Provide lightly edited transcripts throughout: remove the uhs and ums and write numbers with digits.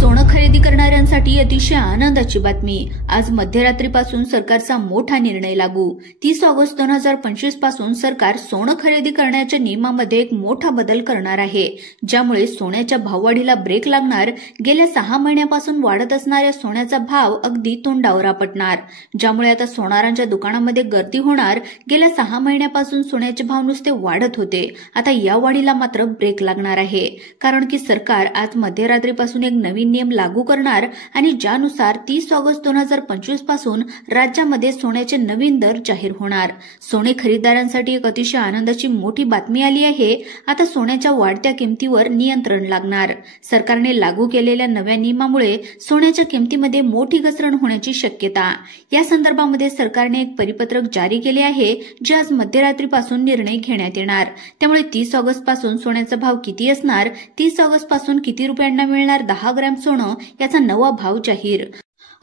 सोनं खरेदी करणाऱ्यांसाठी अतिशय आनंदाची बातमी। आज मध्यरात्रीपासून सरकारचा मोठा निर्णय लागू। 30 ऑगस्ट 2025 पासून सरकार सोनं खरेदी करण्याच्या नियमामध्ये एक मोठा बदल करणार आहे, ज्यामुळे सोन्याच्या भाववाढीला ब्रेक लागणार। गेल्या 6 महिन्यापासून वाढत असणाऱ्या सोन्याचा भाव अगदी तोंडावर आपटणार, ज्यामुळे आता सोनारांच्या दुकानामध्ये गर्दी होणार। गेल्या 6 महिन्यापासून सोन्याचे भाव नुसते वाढत होते, आता या वाढीला मात्र ब्रेक लागणार आहे, कारण की सरकार आज मध्यरात्रीपासून एक नवीन नियम लागू करणार आणि ज्यानुसार 30 ऑगस्ट 2025 पासून राज्यामध्ये सोन्याचे नवीन दर जाहीर होणार। सोने खरेदीदारांसाठी एक अतिशय आनंदाची मोठी बातमी आली आहे। आता सोन्याच्या वाढत्या किमतीवर नियंत्रण लागणार। सरकारने लागू केलेल्या नव्या नियमामुळे सोन्याच्या किमतीमध्ये मोठी घसरण होण्याची शक्यता। या संदर्भामध्ये सरकारने एक परिपत्रक जारी केले आहे, जे आज मध्यरात्रीपासून निर्णय घेण्यात येणार। त्यामुळे 30 ऑगस्ट पासून सोन्याचा भाव किती असणार, 30 ऑगस्ट पासून किती रुपयांना मिळणार 10 ग्रॅम सोनं, याचा नवा भाव जाहीर।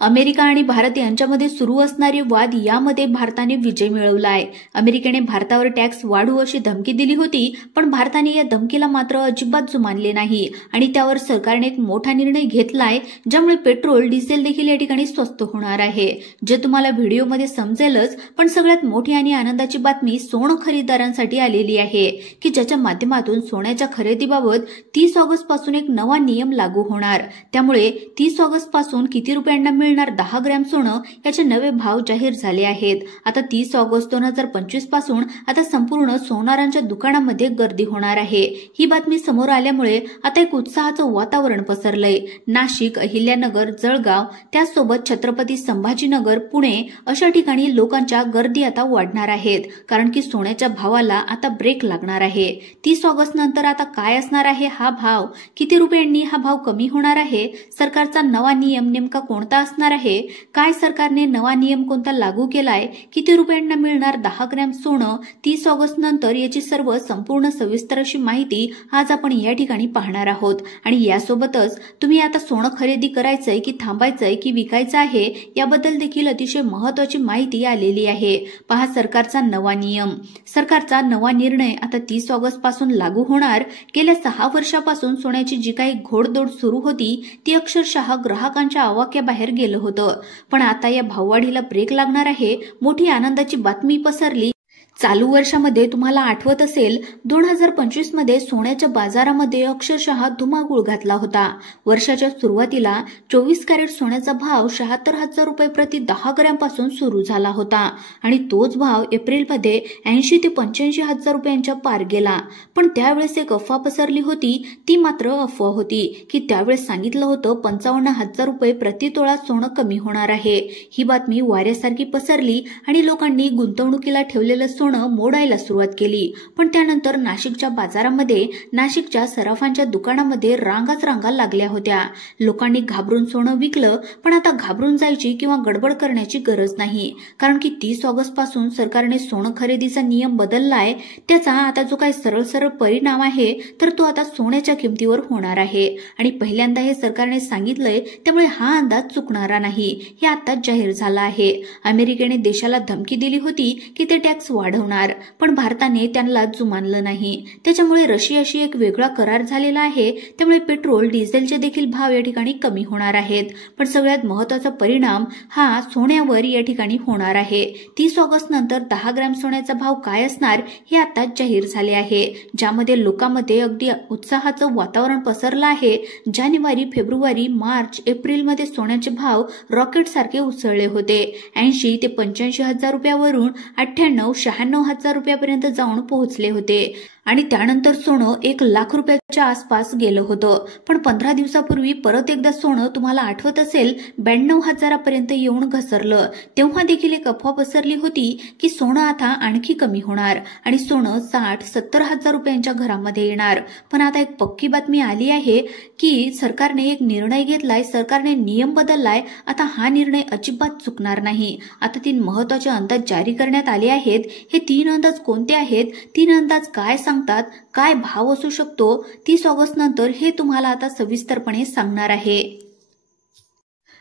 अमेरिका आणि भारत यांच्यामध्ये सुरू असणारे वाद यामध्ये भारताने विजय मिळवलाय। अमेरिकेने भारतावर टॅक्स वाढवू अशी धमकी दिली होती, पण भारताने या धमकीला मात्र अजिबात जुमानले नाही आणि त्यावर सरकारने एक मोठा निर्णय घेतलाय, ज्यामुळे पेट्रोल डिझेल देखील या ठिकाणी स्वस्त होणार आहे, जे तुम्हाला व्हिडिओमध्ये समजेलच। पण सगळ्यात मोठी आणि आनंदाची बातमी सोनं खरेदीदारांसाठी आलेली आहे, की ज्याच्या माध्यमातून सोन्याच्या खरेदीबाबत 30 ऑगस्ट पासून एक नवा नियम लागू होणार। त्यामुळे 30 ऑगस्ट पासून किती रुपयांना मिळणार 10 ग्रॅम सोनं, याचे नवे भाव जाहीर झाले आहेत। आता 30 ऑगस्ट 2025 पासून आता संपूर्ण सोनारांच्या दुकानामध्ये गर्दी होणार आहे। ही बातमी समोर आल्यामुळे आता एक उत्साहाचं वातावरण पसरलंय। नाशिक, अहिल्यानगर, जळगाव, त्यासोबत छत्रपती संभाजीनगर, पुणे अशा ठिकाणी लोकांच्या गर्दी आता वाढणार आहेत, कारण की सोन्याच्या भावाला आता ब्रेक लागणार आहे। 30 ऑगस्ट नंतर आता काय असणार आहे हा भाव, किती रुपयांनी हा भाव कमी होणार आहे, सरकारचा नवा नियम नेमका कोणता असणार आहे, काय सरकारने नवा नियम कोणता लागू केलाय, किती रुपयांना मिळणार 10 ग्रॅम सोनं 30 ऑगस्ट नंतर, याची सर्व संपूर्ण सविस्तर अशी माहिती आज आपण या ठिकाणी पाहणार आहोत। आणि यासोबतच तुम्ही आता सोनं खरेदी करायचंय की थांबायचंय की विकायचं आहे, याबद्दल देखील अतिशय महत्त्वाची माहिती आलेली आहे। पहा सरकारचा नवा नियम, सरकारचा नवा निर्णय आता 30 ऑगस्ट पासून लागू होणार। गेल्या 6 वर्षापासून सोन्याची जी काही घोडदौड सुरू होती, ती अक्षरशः ग्राहकांच्या आवाक्याबाहेर गेलं होतं, पण आता या भाववाढीला ब्रेक लागणार आहे। मोठी आनंदाची बातमी पसरली। चालू वर्षामध्ये तुम्हाला आठवत असेल 2025 मध्ये सोन्याच्या बाजारामध्ये अक्षरशः धुमाकूळ घातला होता। वर्षाच्या सुरुवातीला 24 कॅरेट सोन्याचा भाव 76,000 रुपये प्रति 10 ग्रॅम पासून सुरू झाला होता आणि तोच भाव एप्रिलमध्ये 80 ते 85,000 रुपयांच्या पार गेला। पण त्यावेळेस एक अफवा पसरली होती, ती मात्र अफवा होती, की त्यावेळेस सांगितलं होतं 55,000 रुपये प्रति तोळा सोनं कमी होणार आहे। ही बातमी वाऱ्यासारखी पसरली आणि लोकांनी गुंतवणुकीला ठेवलेलं सोनं मोडायला सुरुवात केली। पण त्यानंतर नाशिकच्या बाजारामध्ये, नाशिकच्या सराफांच्या दुकानामध्ये रांगाच रांगा लागल्या होत्या। लोकांनी घाबरून सोनं विकलं, पण आता घाबरून जायची किंवा गडबड करण्याची गरज नाही, कारण की 30 ऑगस्ट पासून सरकारने सोनं खरेदीचा नियम बदललाय। त्याचा आता जो काही सरळ सरळ परिणाम आहे, तर तो आता सोन्याच्या किमतीवर होणार आहे आणि पहिल्यांदा हे सरकारने सांगितलंय, त्यामुळे हा अंदाज चुकणारा नाही, हे आताच जाहीर झाला आहे। अमेरिकेने देशाला धमकी दिली होती की ते टॅक्स वाढवणार, पण भारताने त्यांना जुमानलं नाही। त्याच्यामुळे रशियाशी एक वेगळा करार झालेला आहे, त्यामुळे पेट्रोल डिझेलचे देखील भाव या ठिकाणी कमी होणार आहेत। पण सगळ्यात महत्त्वाचा परिणाम हा सोन्यावर या ठिकाणी होणार आहे। 30 ऑगस्ट नंतर 10 ग्रॅम सोन्याचा भाव काय असणार हे आताच जाहीर झाले आहे, ज्यामध्ये लोकांमध्ये अगदी उत्साहाचं वातावरण पसरलं आहे। जानेवारी, फेब्रुवारी, मार्च, एप्रिलमध्ये सोन्याचे भाव रॉकेट सारखे उसळले होते। 80 ते 85,000 रुपयावरून 98-96,000 रुपयापर्यंत जाऊन पोहोचले होते आणि त्यानंतर सोनं 1 लाख रुपयाच्या आसपास गेलं होतं। पण 15 दिवसापूर्वी परत एकदा सोनं तुम्हाला आठवत असेल 92,000 पर्यंत येऊन घसरलं। तेव्हा देखील एक अफवा पसरली होती की सोनं आता आणखी कमी होणार आणि सोनं 60-70,000 रुपयांच्या घरामध्ये येणार। पण आता एक पक्की बातमी आली आहे की सरकारने एक निर्णय घेतलाय, सरकारने नियम बदललाय। आता हा निर्णय अजिबात चुकणार नाही। आता 3 महत्त्वाचे अंदाज जारी करण्यात आले आहेत। हे 3 अंदाज कोणते आहेत, 3 अंदाज काय सांगतात, काय भाव असू शकतो 30 ऑगस्ट नंतर, हे तुम्हाला आता सविस्तरपणे सांगणार आहे।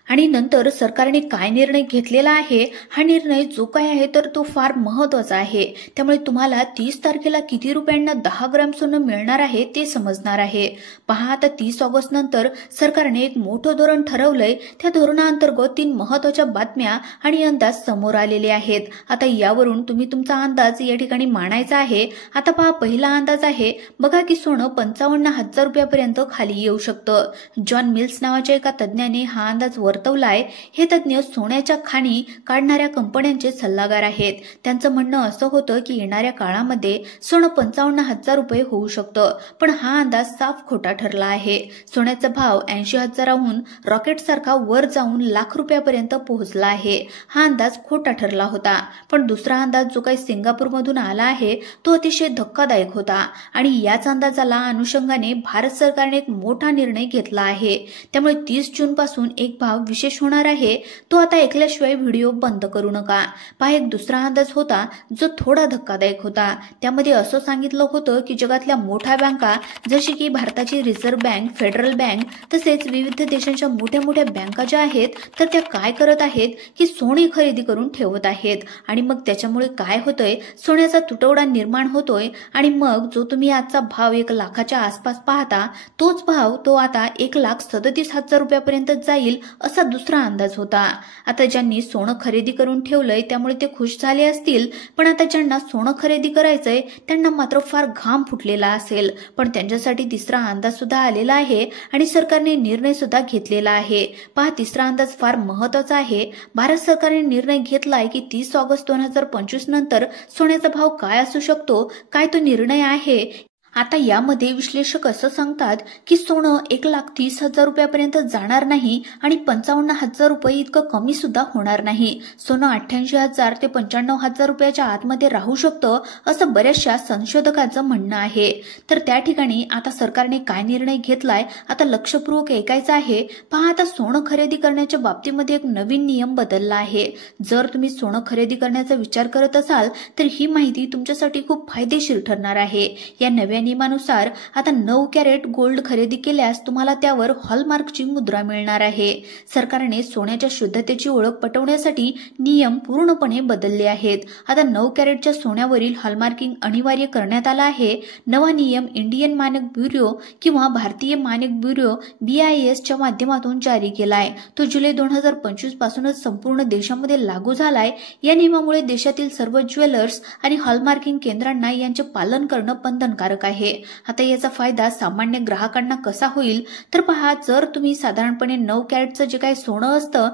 आणि नंतर सरकारने काय निर्णय घेतलेला आहे, हा निर्णय जो काय आहे तर तो फार महत्वाचा आहे. त्यामुळे तुम्हाला 30 तारखेला किती रुपयांना 10 ग्रॅम सोनं मिळणार आहे ते समजणार आहे. पहा, आता 30 ऑगस्ट नंतर सरकारने एक मोठं धोरण ठरवलंय. त्या धोरणाअंतर्गत 3 महत्वाच्या बातम्या आणि अंदाज समोर आलेले आहेत. आता यावरून तुम्ही तुमचा अंदाज या ठिकाणी मांडायचा आहे. आता पहा, पहिला अंदाज आहे बघा की सोनं 55,000 रुपयापर्यंत खाली येऊ शकतं. जॉन मिल्स नावाच्या एका तज्ज्ञाने हा अंदाज वर्तवलाय. हे तज्ज्ञ सोन्याच्या खाणी काढणाऱ्या कंपन्यांचे सल्लागार आहेत. त्यांचं म्हणणं असं होतं की येणाऱ्या काळामध्ये सोनं 55,000 रुपये होऊ शकतं. पण हा अंदाज साफ खोटा ठरला आहे. सोन्याचा भाव 80,000हून रॉकेट सारखा वर जाऊन लाख रुपयापर्यंत पोहोचला आहे. हा अंदाज खोटा ठरला होता. पण दुसरा अंदाज जो काही सिंगापूरमधून आला आहे तो अतिशय धक्कादायक होता आणि याच अंदाजाला अनुषंगाने भारत सरकारने एक मोठा निर्णय घेतला आहे. त्यामुळे 30 जून पासून एक भाव विशेष होणार आहे. तो आता ऐकल्याशिवाय व्हिडिओ बंद करू नका. पहा, एक दुसरा अंदाज होता जो थोडा धक्कादायक होता. त्यामध्ये असं सांगितलं होतं की जगातल्या मोठ्या बँका जशी की भारताची रिझर्व्ह बँक, फेडरल बँक तसेच विविध देशांच्या मोठ्या मोठ्या बँका ज्या आहेत तर त्या काय करत आहेत की सोने खरेदी करून ठेवत आहेत. आणि मग त्याच्यामुळे काय होतंय, सोन्याचा तुटवडा निर्माण होतोय आणि मग जो तुम्ही आजचा भाव 1 लाखाच्या आसपास पाहता तोच भाव तो आता 1,37,000 रुपयापर्यंत जाईल असा दुसरा अंदाज होता. आता ज्यांनी सोनं खरेदी करून ठेवलंय त्यामुळे ते खुश झाले असतील. पण आता ज्यांना सोनं खरेदी करायचंय त्यांना मात्र फार घाम फुटलेला असेल. पण त्यांच्यासाठी तिसरा अंदाज सुद्धा आलेला आहे आणि सरकारने निर्णय सुद्धा घेतलेला आहे. पहा, तिसरा अंदाज फार महत्वाचा आहे. भारत सरकारने निर्णय घेतलाय की 30 ऑगस्ट 2025 नंतर सोन्याचा भाव काय असू शकतो, काय तो निर्णय आहे. आता यामध्ये विश्लेषक असं सांगतात की सोनं 1,30,000 रुपयापर्यंत जाणार नाही आणि 55,000 रुपये इतकं कमी सुद्धा होणार नाही. सोनं 88,000 ते 95,000 रुपयाच्या आतमध्ये राहू शकतं असं बऱ्याचशा संशोधकांचं म्हणणं आहे. तर त्या ठिकाणी आता सरकारने काय निर्णय घेतलाय आता लक्षपूर्वक ऐकायचं आहे. पहा, आता सोनं खरेदी करण्याच्या बाबतीमध्ये एक नवीन नियम बदलला आहे. जर तुम्ही सोनं खरेदी करण्याचा विचार करत असाल तर ही माहिती तुमच्यासाठी खूप फायदेशीर ठरणार आहे. या नव्या नियमानुसार आता 9 कॅरेट गोल्ड खरेदी केल्यास तुम्हाला त्यावर हॉलमार्कची मुद्रा मिळणार आहे. सरकारने सोन्याच्या शुद्धतेची ओळख पटवण्यासाठी नियम पूर्णपणे बदलले आहेत. आता 9 कॅरेटच्या सोन्यावरील हॉलमार्किंग अनिवार्य करण्यात आला आहे. नवा नियम इंडियन मानक ब्युरो किंवा भारतीय मानक ब्युरो BIS च्या माध्यमातून जारी केलाय. तो जुलै 2025 पासूनच संपूर्ण देशामध्ये लागू झालाय. या नियमामुळे देशातील सर्व ज्वेलर्स आणि हॉलमार्किंग केंद्रांना यांचे पालन करणं बंधनकारक आहे. आता याचा फायदा सामान्य ग्राहकांना कसा होईल तर पहा, जर तुम्ही साधारणपणे 9 कॅरेटचं जे काही सोनं असतं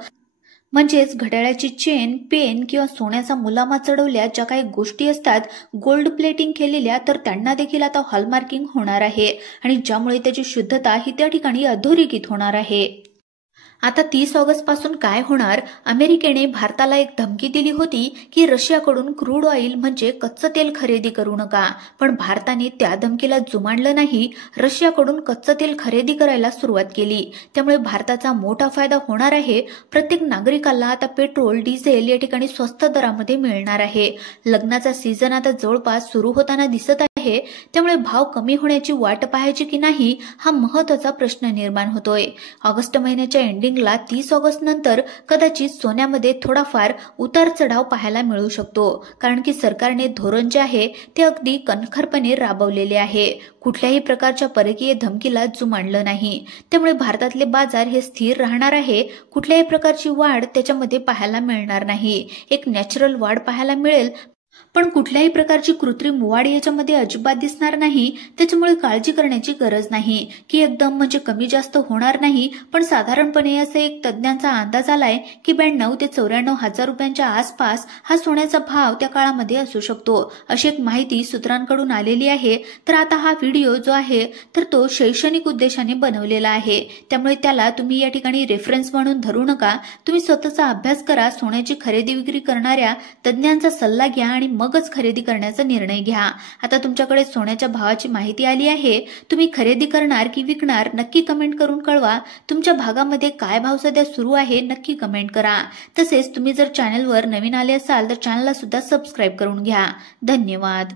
म्हणजेच घड्याळाची चेन, पेन किंवा सोन्याचा मुलामा चढवल्या ज्या काही गोष्टी असतात गोल्ड प्लेटिंग केलेल्या तर त्यांना देखील आता हॉलमार्किंग होणार आहे आणि ज्यामुळे त्याची शुद्धता ही त्या ठिकाणी अधोरेखित होणार आहे. आता 30 ऑगस्ट पासून काय होणार, अमेरिकेने भारताला एक धमकी दिली होती की रशियाकडून क्रूड ऑइल म्हणजे कच्चं तेल खरेदी करू नका. पण भारताने त्या धमकीला जुमानलं नाही. रशियाकडून कच्चं तेल खरेदी करायला सुरुवात केली. त्यामुळे भारताचा मोठा फायदा होणार आहे. प्रत्येक नागरिकाला आता पेट्रोल, डिझेल या ठिकाणी स्वस्त दरामध्ये मिळणार आहे. लग्नाचा सीझन आता जवळपास सुरू होताना दिसत आहे. त्यामुळे भाव कमी होण्याची वाट पाहायची की नाही हा महत्त्वाचा प्रश्न निर्माण होतोय. ऑगस्ट महिन्याच्या एंडिंगला 30 ऑगस्ट नंतर कदाचित सोन्यामध्ये थोडाफार उतार चढाव पाहायला मिळू शकतो. कारण की सरकारने धोरण जे आहे ते अगदी कणखरपणे राबवलेले आहे. कुठल्याही प्रकारच्या परकीय धमकीला जुमानलं नाही. त्यामुळे भारतातले बाजार हे स्थिर राहणार आहे. कुठल्याही प्रकारची वाढ त्याच्यामध्ये पाहायला मिळणार नाही. एक नॅचरल वाढ पाहायला मिळेल. पण कुठल्याही प्रकारची कृत्रिम वाढ याच्यामध्ये अजिबात दिसणार नाही. त्याच्यामुळे काळजी करण्याची गरज नाही की एकदम म्हणजे कमी जास्त होणार नाही. पण साधारणपणे असे एक तज्ज्ञांचा अंदाज आलाय की 92,000 ते 94,000 रुपयांच्या आसपास हा सोन्याचा भाव त्या काळामध्ये असू शकतो, अशी एक माहिती सूत्रांकडून आलेली आहे. तर आता हा व्हिडिओ जो आहे तर तो शैक्षणिक उद्देशाने बनवलेला आहे. त्यामुळे त्याला तुम्ही या ठिकाणी रेफरन्स म्हणून धरू नका. तुम्ही स्वतःचा अभ्यास करा. सोन्याची खरेदी विक्री करणाऱ्या तज्ज्ञांचा सल्ला घ्या आणि मगच खरेदी करण्याचा निर्णय घ्या. आता तुमच्याकडे सोन्याच्या भावाची माहिती आली आहे. तुम्ही खरेदी करणार की विकणार नक्की कमेंट करून कळवा. तुमच्या भागामध्ये काय भाव सध्या सुरू आहे नक्की कमेंट करा. तसेच तुम्ही जर चॅनलवर नवीन आले असाल तर चॅनलला सुद्धा सबस्क्राईब करून घ्या. धन्यवाद.